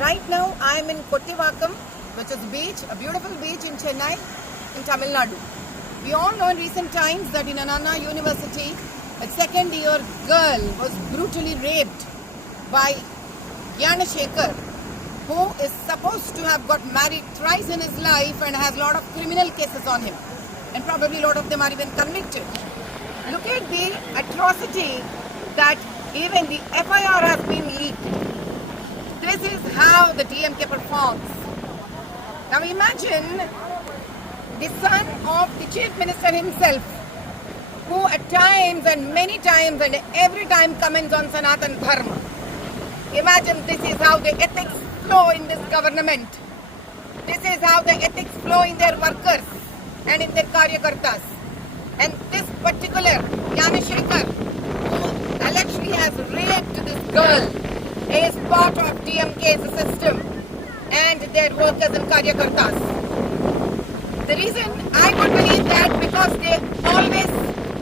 Right now, I am in Kottivakam, which is beach, a beautiful beach in Chennai, in Tamil Nadu. We all know in recent times that in Anna University, a second-year girl was brutally raped by Gyanashekhar, who is supposed to have got married thrice in his life and has a lot of criminal cases on him. And probably a lot of them are even convicted. Look at the atrocity that even the FIR has been leaked. This is how the DMK performs. Now imagine the son of the chief minister himself, who at times and many times and every time comments on Sanatan Dharma. Imagine this is how the ethics flow in this government. This is how the ethics flow in their workers and in their karyakartas. And this particular Gyanashekhar, who allegedly has raped this girl, is part of DMK's system and their workers and karyakartas. The reason I would believe that because they always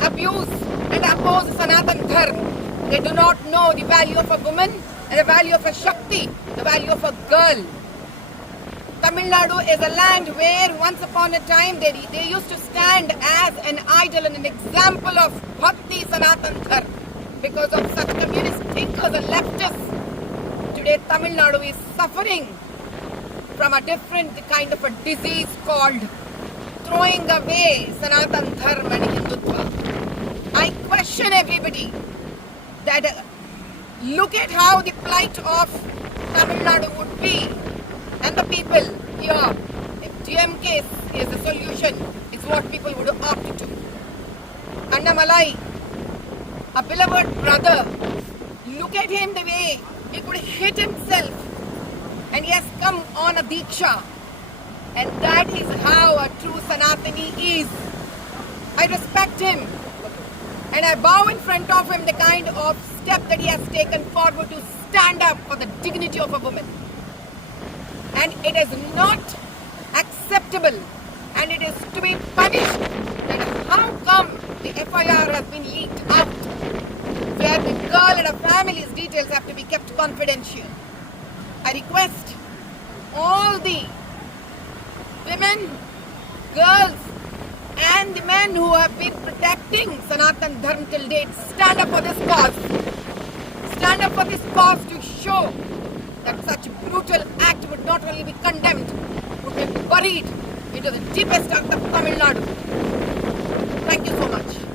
abuse and oppose Sanatan Dharma. They do not know the value of a woman and the value of a Shakti, the value of a girl. Tamil Nadu is a land where once upon a time they used to stand as an idol and an example of Bhakti Sanatan Dharma because of such communist thinkers and leftists. Today Tamil Nadu is suffering from a different kind of a disease called throwing away Sanatan Dharma and Hindutva. I question everybody that look at how the plight of Tamil Nadu would be and the people here. If DMK is the solution, it's what people would opt to. Annamalai, a beloved brother, look at him the way he could hit himself and he has come on a Diksha. And that is how a true Sanatani is. I respect him and I bow in front of him the kind of step that he has taken forward to stand up for the dignity of a woman. And it is not acceptable and it is to be punished that how come the FIR has been leaked out where the girl and her family's details have to be kept confidential. I request all the women, girls and the men who have been protecting Sanatan Dharma till date, stand up for this cause. Stand up for this cause to show that such brutal act would not only be condemned, would be buried into the deepest earth of Tamil Nadu. Thank you so much.